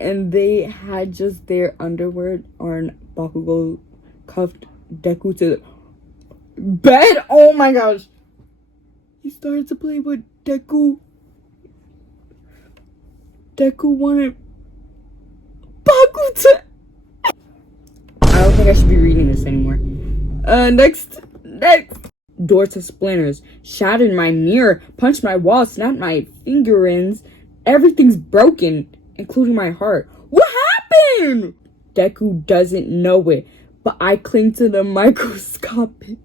and they had just their underwear on Bakugo cuffed Deku to the bed. Oh my gosh. He started to play with Deku. Deku wanted Baku to... I don't think I should be reading this anymore. Next. Door to splinters. Shattered my mirror. Punched my wall. Snapped my finger ends. Everything's broken, including my heart. What happened? Deku doesn't know it, but I cling to the microscopic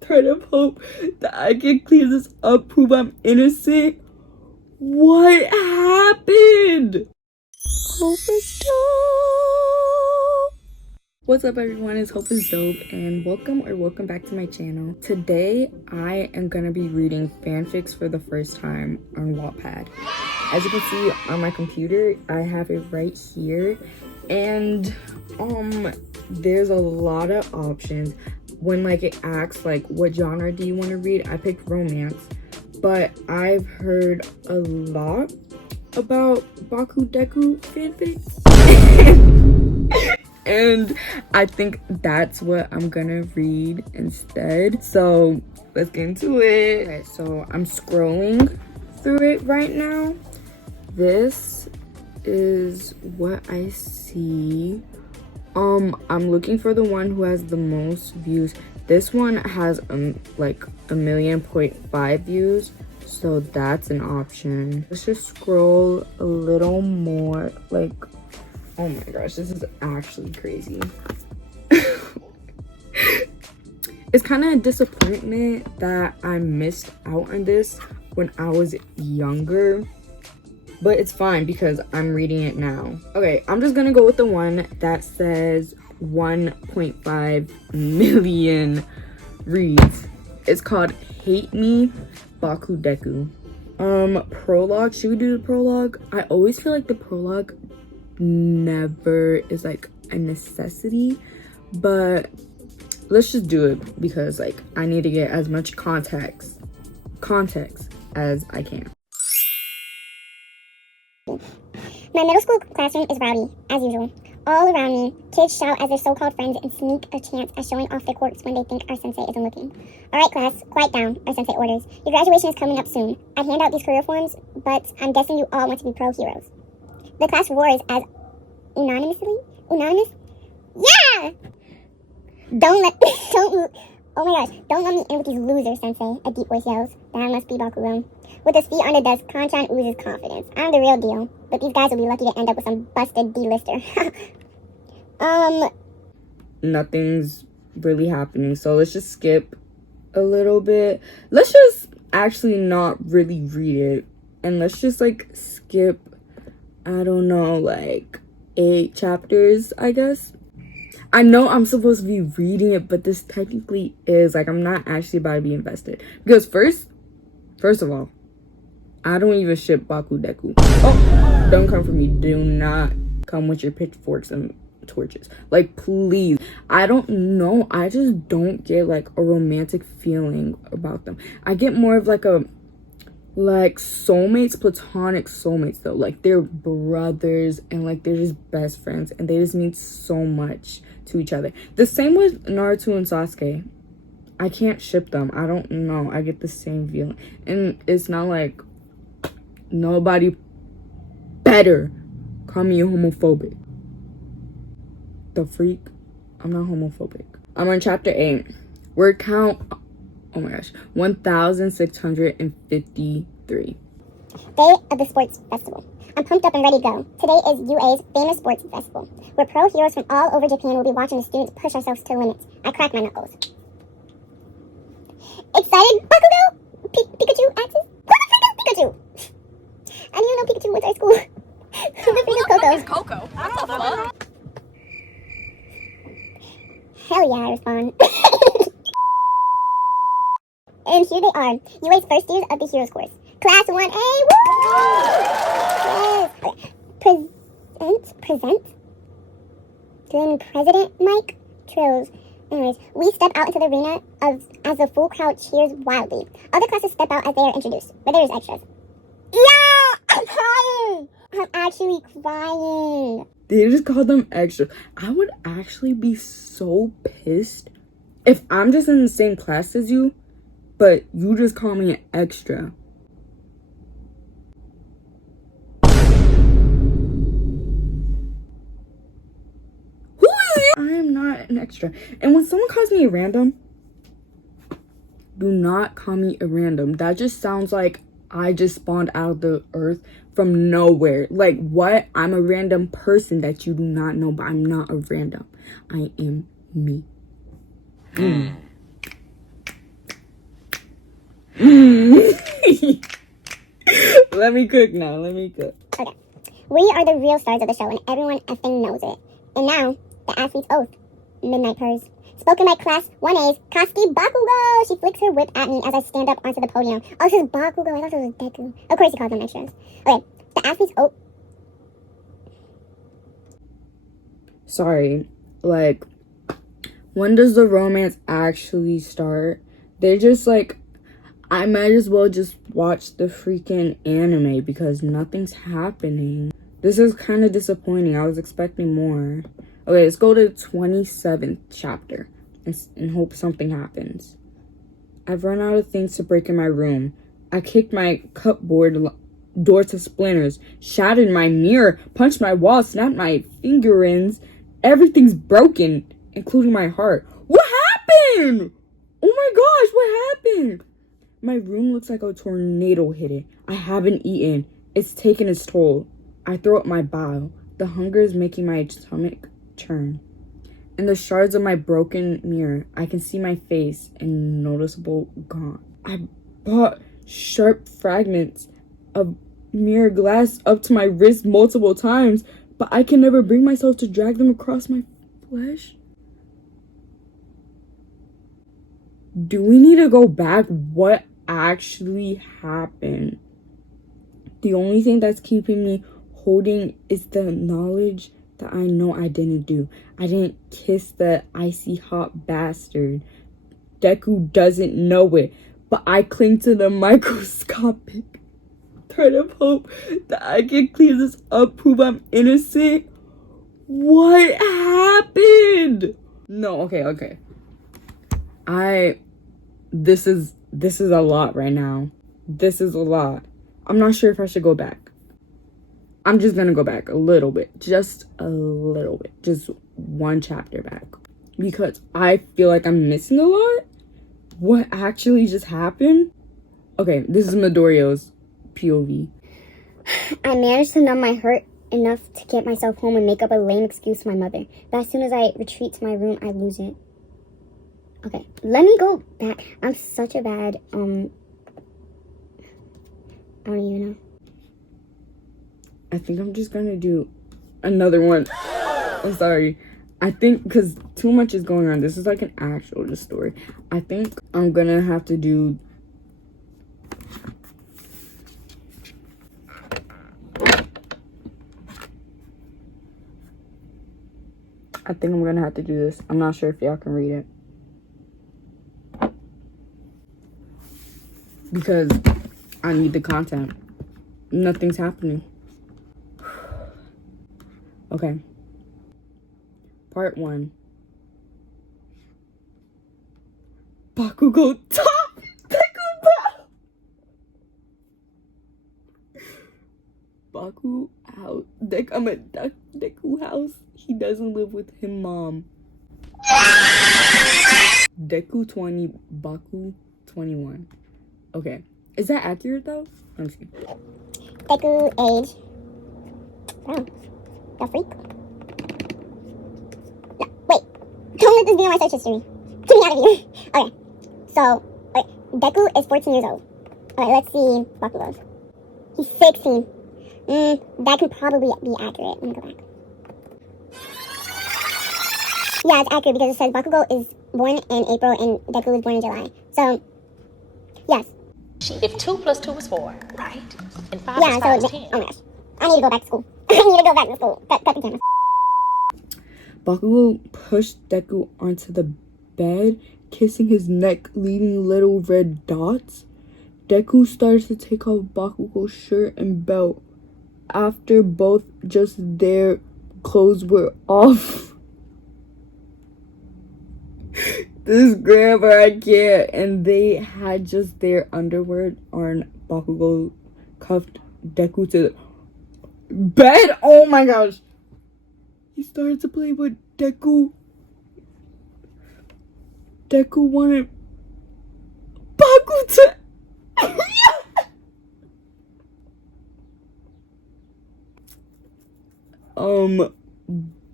thread of hope that I can clean this up, prove I'm innocent. What happened? Hope is dope. What's up, everyone? It's Hope is Dope, and welcome back to my channel. Today, I am gonna be reading fanfics for the first time on WATTPAD. As you can see on my computer, I have it right here, and there's a lot of options. When it asks what genre do you want to read, I picked romance, but I've heard a lot about BAKUDEKU fanfics. And I think that's what I'm gonna read instead. So let's get into it. Okay, so I'm scrolling through it right now. This is what I see. I'm looking for the one who has the most views. This one has like 1.5 million views, so that's an option. Let's just scroll a little more. Oh my gosh, this is actually crazy. It's kind of a disappointment that I missed out on this when I was younger, but it's fine because I'm reading it now. Okay, I'm just gonna go with the one that says 1.5 million reads. It's called Hate Me BAKUDEKU. Prologue. Should we do the prologue? I always feel like the prologue never is a necessity, but let's just do it because I need to get as much context as I can. My middle school classroom is rowdy, as usual. All around me, kids shout as their so-called friends and sneak a chance at showing off their quirks when they think our sensei isn't looking. Alright class, quiet down, our sensei orders. Your graduation is coming up soon. I'd hand out these career forms, but I'm guessing you all want to be pro heroes. The class roars as unanimous? Yeah! Don't let me in with these losers, sensei, a deep voice yells. That must be Bakugo. With his feet on the desk, Kanchan oozes confidence. I'm the real deal, but these guys will be lucky to end up with some busted D-lister. Nothing's really happening, so let's just skip a little bit. Let's just actually not really read it, and let's just skip, I don't know, 8 chapters, I guess. I know I'm supposed to be reading it, but this technically is I'm not actually about to be invested, because first of all, I don't even ship BAKUDEKU. Oh, don't come for me. Do not come with your pitchforks and torches. Please. I don't know. I just don't get a romantic feeling about them. I get more of a soulmates, platonic soulmates though. They're brothers and they're just best friends and they just mean so much to each other. The same with Naruto and Sasuke. I can't ship them. I don't know. I get the same feeling. And it's not nobody better call me homophobic. The freak? I'm not homophobic. I'm on chapter 8. Word count, oh my gosh, 1,653. Day of the sports festival. I'm pumped up and ready to go. Today is UA's famous sports festival, where pro heroes from all over Japan will be watching the students push ourselves to the limits. I crack my knuckles. Excited, Bakugo? Pikachu axes? Who the freak is Pikachu? I didn't even know Pikachu went to our school. Who the freak is Coco? Coco? I don't know. Hell yeah, I respond. And here they are, UA's first years of the Heroes course. Class 1A, woo! Yes. Okay. Present? Then President Mike Trills. Anyways, we step out into the arena as the full crowd cheers wildly. Other classes step out as they are introduced, but there's extras. Yeah! I'm crying! I'm actually crying. They just called them extra. I would actually be so pissed if I'm just in the same class as you, but you just call me an extra. Who is you? I am not an extra. And when someone calls me a random, do not call me a random. That just sounds like I just spawned out of the earth from nowhere. Like, what? I'm a random person that you do not know, but I'm not a random. I am me. Let me cook now. Let me cook. Okay. We are the real stars of the show, and everyone effing knows it. And now, the athlete's oath. Midnight purrs. Spoken by class 1A's Koski Bakugo. She flicks her whip at me as I stand up onto the podium. Oh, this is Bakugo. I thought it was Deku. Of course he calls them extras. Okay. The athlete's oath. Sorry. Like, when does the romance actually start? They just like, I might as well just watch the freaking anime because nothing's happening. This is kind of disappointing. I was expecting more. Okay, let's go to the 27th chapter and hope something happens. I've run out of things to break in my room. I kicked my cupboard door to splinters, shattered my mirror, punched my wall, snapped my finger ends. Everything's broken, including my heart. What happened? Oh my gosh, what happened? My room looks like a tornado hit it. I haven't eaten. It's taken its toll. I throw up my bile. The hunger is making my stomach churn. In the shards of my broken mirror, I can see my face and noticeable gone. I bought sharp fragments of mirror glass up to my wrist multiple times, but I can never bring myself to drag them across my flesh. Do we need to go back? What actually happened? The only thing that's keeping me holding is the knowledge that I know I didn't do. I didn't kiss the icy hot bastard. Deku doesn't know it, but I cling to the microscopic thread of hope that I can clean this up, prove I'm innocent. What happened? No, okay. This is a lot right now. This is a lot. I'm not sure if I should go back. I'm just gonna go back a little bit. Just a little bit. Just one chapter back. Because I feel like I'm missing a lot. What actually just happened? Okay, this is Midoriya's POV. I managed to numb my hurt enough to get myself home and make up a lame excuse to my mother. But as soon as I retreat to my room, I lose it. Okay, let me go back. I'm such a bad, I don't even know. I think I'm just gonna do another one. I'm sorry. I think because too much is going on. This is like an actual just story. I think I'm gonna have to do this. I'm not sure if y'all can read it. Because I need the content. Nothing's happening. Okay. Part 1. Bakugo top! Deku Baku house. I'm at Deku house. He doesn't live with him, mom. Deku 20, Baku 21. Okay. Is that accurate though? Let me see. Deku age. Oh, the freak. No, wait. Don't let this be on my search history. Get me out of here. Okay. So, okay. Deku is 14 years old. Okay, let's see Bakugo's. He's 16. That could probably be accurate. Let me go back. Yeah, it's accurate because it says Bakugo is born in April and Deku was born in July. So, yes. If 2 plus 2 is 4, right? And 5 Yeah, is 5 so, is 10. oh my gosh. I need to go back to school. I need to go back to school. Cut the camera. Bakugo pushed Deku onto the bed, kissing his neck, leaving little red dots. Deku started to take off Bakugo's shirt and belt. after both just their clothes were off. This grammar, I can't. And they had just their underwear on. Bakugo cuffed Deku to the bed. Oh my gosh. He started to play with Deku. Deku wanted Baku to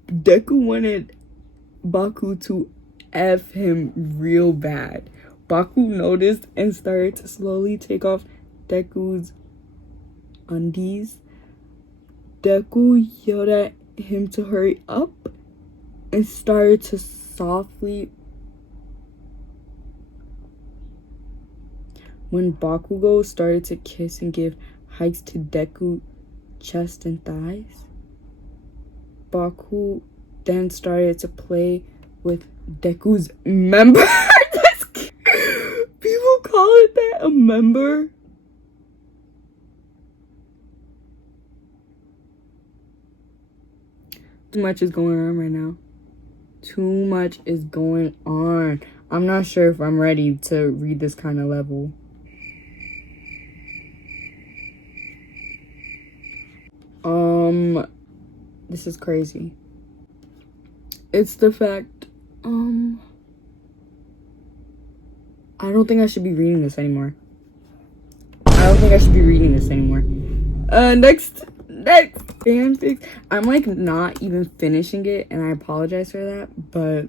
Deku wanted Baku to F him real bad. Baku noticed and started to slowly take off Deku's undies. Deku yelled at him to hurry up and started to softly. When Bakugo started to kiss and give hikes to Deku's chest and thighs, Baku then started to play with Deku's member. People call it that, a member. Too much is going on right now. Too much is going on. I'm not sure if I'm ready to read this kind of level. This is crazy. It's the fact, I don't think I should be reading this anymore. Next fanfic. I'm like not even finishing it, and I apologize for that, but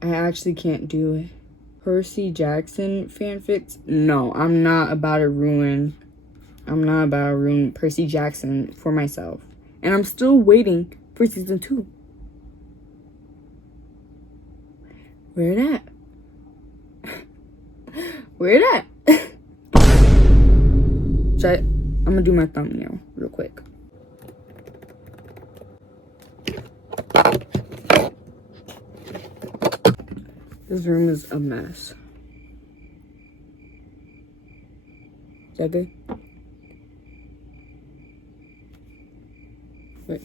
I actually can't do it. Percy Jackson fanfics? No, I'm not about to ruin Percy Jackson for myself. And I'm still waiting for season 2. Where it at? I'm gonna do my thumbnail real quick. This room is a mess. Is that good? Wait.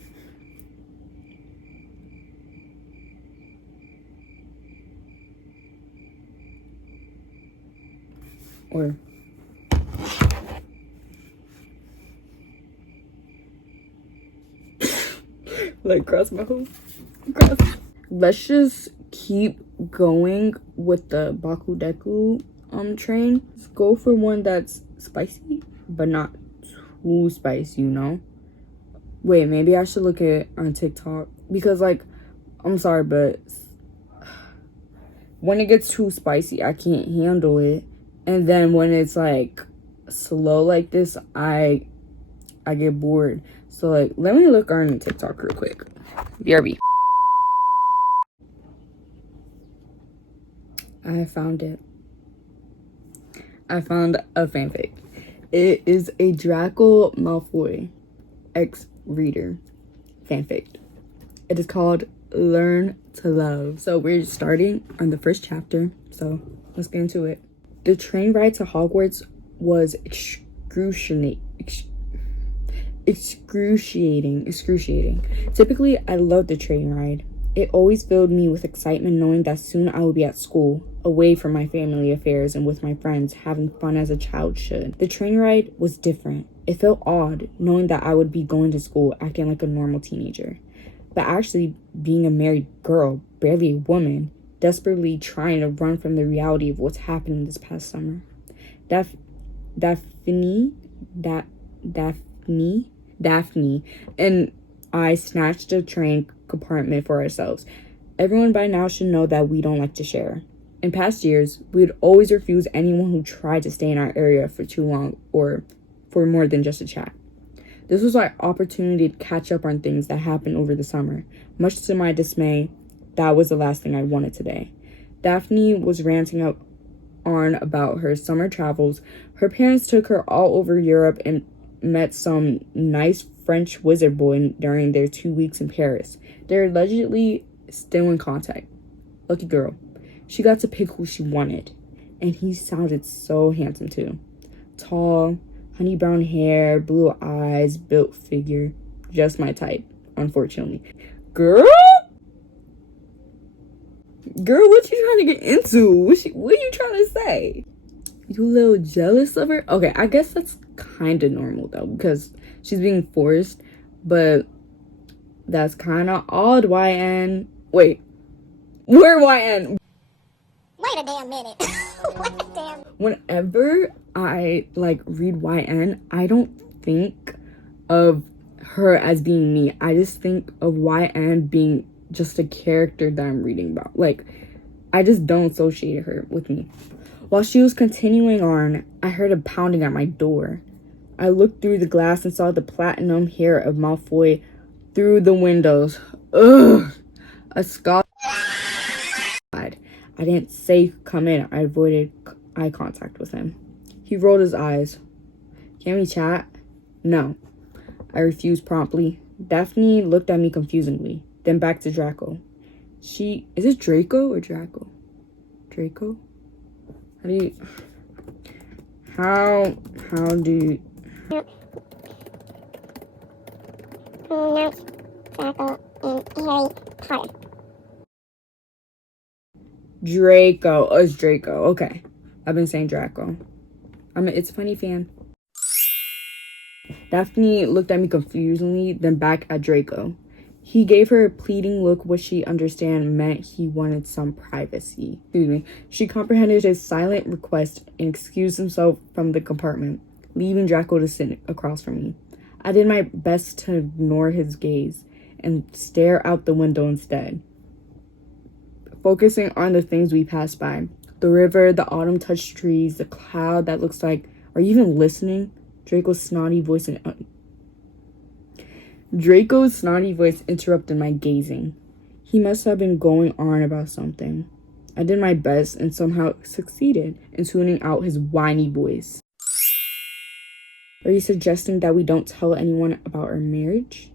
Or like cross my hole. Let's just keep going with the BAKUDEKU train. Let's go for one that's spicy, but not too spicy, you know? Wait, maybe I should look at it on TikTok. Because, like, I'm sorry, but when it gets too spicy, I can't handle it. And then when it's, like, slow like this, I get bored. So, like, let me look on TikTok real quick. BRB. I found it. I found a fanfic. It is a Draco Malfoy ex-reader fanfic. It is called Learn to Love. So we're starting on the first chapter. So let's get into it. The train ride to Hogwarts was excruciating. Typically, I loved the train ride. It always filled me with excitement knowing that soon I would be at school, away from my family affairs and with my friends, having fun as a child should. The train ride was different. It felt odd knowing that I would be going to school acting like a normal teenager, but actually being a married girl, barely a woman, desperately trying to run from the reality of what's happening this past summer. Daphne and I snatched a train compartment for ourselves. Everyone by now should know that we don't like to share. In past years, we would always refuse anyone who tried to stay in our area for too long or for more than just a chat. This was our opportunity to catch up on things that happened over the summer. Much to my dismay, that was the last thing I wanted today. Daphne was ranting on about her summer travels. Her parents took her all over Europe and met some nice French wizard boy during their 2 weeks in Paris. They're allegedly still in contact. Lucky girl. She got to pick who she wanted. And he sounded so handsome too. Tall, Honey brown hair, blue eyes, built figure. Just my type, unfortunately. Girl? Girl, what you trying to get into? What are you trying to say? You a little jealous of her? Okay, I guess that's kind of normal though, because she's being forced, but that's kind of odd, YN. Wait, where YN? Wait a damn minute. Wait a damn. Whenever I like read YN, I don't think of her as being me. I just think of YN being just a character that I'm reading about. Like, I just don't associate her with me. While she was continuing on, I heard a pounding at my door. I looked through the glass and saw the platinum hair of Malfoy through the windows. Ugh! A scoff. I didn't say come in. I avoided eye contact with him. He rolled his eyes. Can we chat? No. I refused promptly. Daphne looked at me confusingly, then back to Draco. Is it Draco or Draco? Draco? How do you... Pronounce Draco and Harry Potter. Draco. Oh, it's Draco. Okay. I've been saying Draco. I'm an It's Funny fan. Daphne looked at me confusingly, then back at Draco. He gave her a pleading look, which she understood meant he wanted some privacy. Excuse me. She comprehended his silent request and excused himself from the compartment, leaving Draco to sit across from me. I did my best to ignore his gaze and stare out the window instead, focusing on the things we passed by. The river, the autumn-touched trees, the cloud that looks like... Are you even listening? Draco's snotty voice interrupted my gazing. He must have been going on about something. I did my best and somehow succeeded in tuning out his whiny voice. Are you suggesting that we don't tell anyone about our marriage?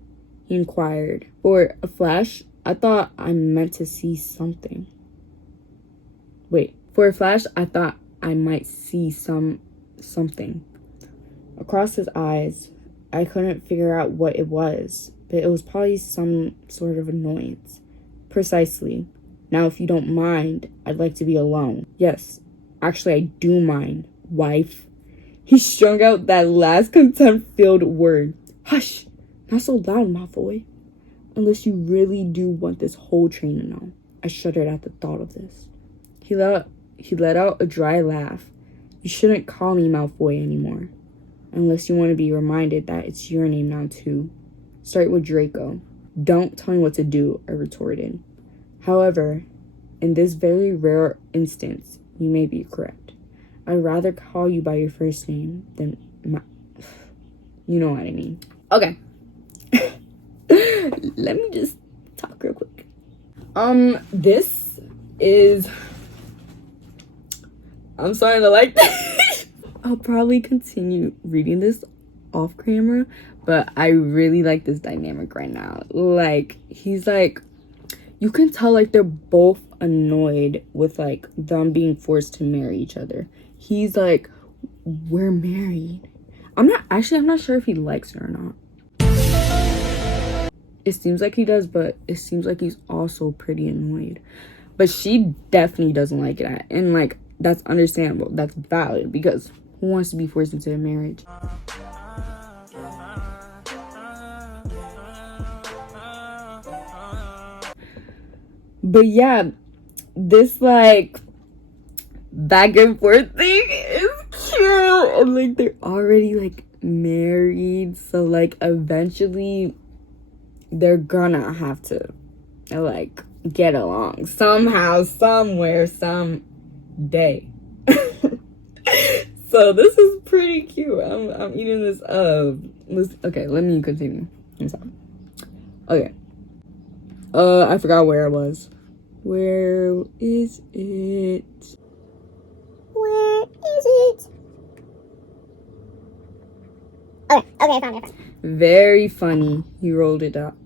He inquired. For a flash, I thought I meant to see something. For a flash, I thought I might see something. Across his eyes, I couldn't figure out what it was, but it was probably some sort of annoyance. Precisely. Now, if you don't mind, I'd like to be alone. Yes, actually, I do mind, wife. He strung out that last contempt-filled word. Hush! Not so loud, Malfoy. Unless you really do want this whole train to know. I shuddered at the thought of this. He let out a dry laugh. You shouldn't call me Malfoy anymore. Unless you want to be reminded that it's your name now, too. Start with Draco. Don't tell me what to do, I retorted. However, in this very rare instance, you may be correct. I'd rather call you by your first name than You know what I mean. Okay. Let me just talk real quick. This is... I'm starting to like this. I'll probably continue reading this off camera, but I really like this dynamic right now. Like, he's like, you can tell like they're both annoyed with like them being forced to marry each other. He's like, we're married. I'm not sure if he likes her or not. It seems like he does, but it seems like he's also pretty annoyed. But she definitely doesn't like it. And like, that's understandable. That's valid, because who wants to be forced into a marriage? But yeah, this like back and forth thing is cute. And like they're already like married, so like eventually they're gonna have to like get along somehow, somewhere, someday. So this is pretty cute. I'm eating this up. Okay, let me continue. I'm sorry. Okay. I forgot where I was. Where is it? Where is it? Okay, I found it. Very funny. He rolled it up.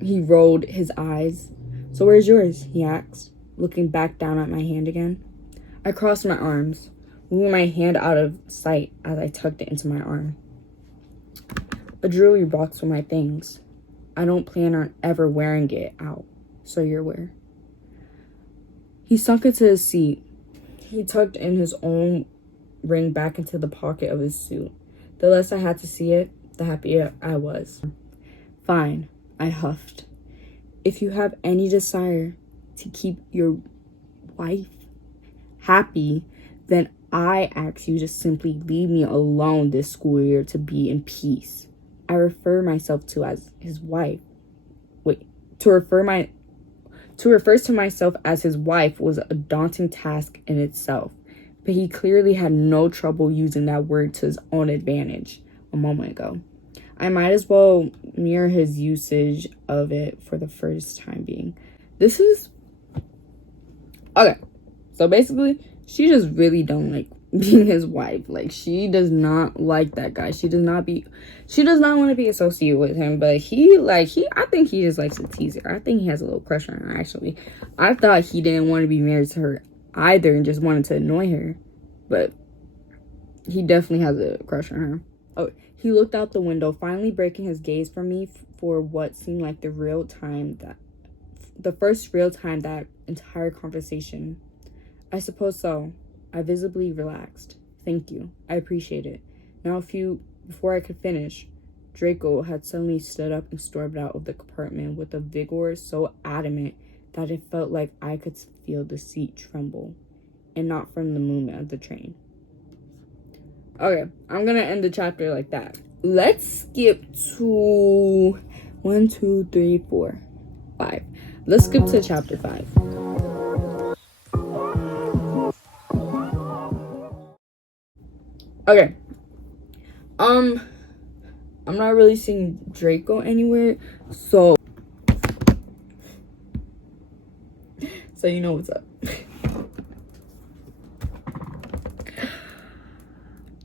He rolled his eyes. So where's yours? He asked, looking back down at my hand again. I crossed my arms, moving my hand out of sight as I tucked it into my arm. a jewelry box with my things. I don't plan on ever wearing it out, so you're aware. He sunk into his seat. He tucked in his own ring back into the pocket of his suit. The less I had to see it, the happier I was. Fine, I huffed. If you have any desire to keep your wife happy, then I ask you to simply leave me alone this school year to be in peace. I refer myself to as his wife. To refer to myself as his wife was a daunting task in itself, but he clearly had no trouble using that word to his own advantage a moment ago. I might as well mirror his usage of it for the first time being. This is... Okay, so basically, she just really don't like being his wife. Like, she does not like that guy. She does not want to be associated with him, but I think he just likes to tease her. I think he has a little crush on her, actually. I thought he didn't want to be married to her either and just wanted to annoy her, but he definitely has a crush on her. Oh, he looked out the window, finally breaking his gaze from me for what seemed like the first real time that entire conversation. I suppose so. I visibly relaxed. Thank you. I appreciate it. Now before I could finish, Draco had suddenly stood up and stormed out of the compartment with a vigor so adamant that it felt like I could feel the seat tremble, and not from the movement of the train. Okay, I'm gonna end the chapter like that. Let's skip to 1, 2, 3, 4, 5. Let's skip to chapter 5. Okay. I'm not really seeing Draco anywhere, so you know what's up.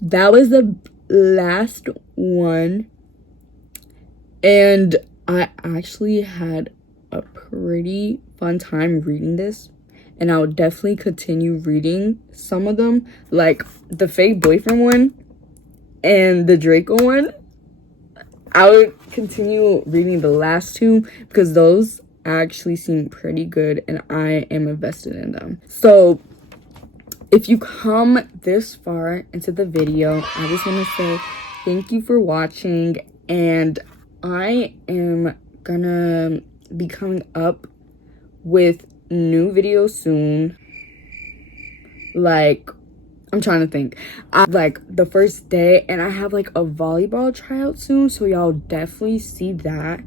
That was the last one, and I actually had a pretty fun time reading this, and I would definitely continue reading some of them, like the fake boyfriend one and the Draco one. I would continue reading the last two because those actually seem pretty good and I am invested in them. So if you come this far into the video, I just want to say thank you for watching, and I am gonna be coming up with new videos soon. Like, I'm trying to think. Like the first day, and I have like a volleyball tryout soon, so y'all definitely see that.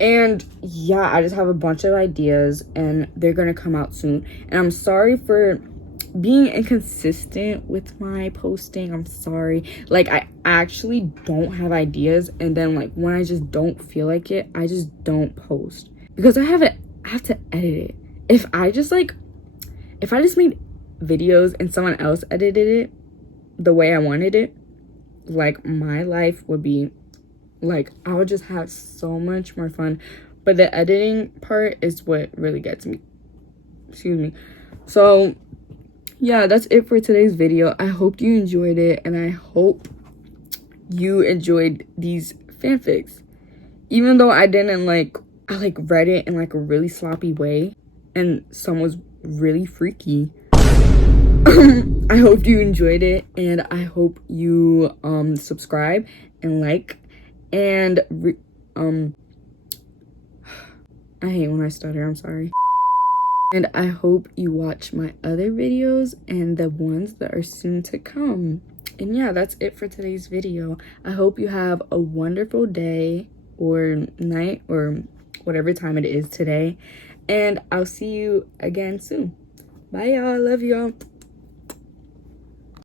And yeah, I just have a bunch of ideas and they're gonna come out soon. And I'm sorry for being inconsistent with my posting. I'm sorry. Like, I actually don't have ideas, and then like when I just don't feel like it, I just don't post because I have to edit it. If I just made videos and someone else edited it the way I wanted it, like, my life would be like, I would just have so much more fun. But the editing part is what really gets me. Excuse me. So yeah, that's it for today's video. I hope you enjoyed it, and I hope you enjoyed these fanfics. Even though I didn't I read it in like a really sloppy way, and some was really freaky. I hope you enjoyed it, and I hope you subscribe and like, and I hate when I stutter, I'm sorry. And I hope you watch my other videos and the ones that are soon to come. And yeah, that's it for today's video. I hope you have a wonderful day or night or whatever time it is today. And I'll see you again soon. Bye, y'all. Love y'all.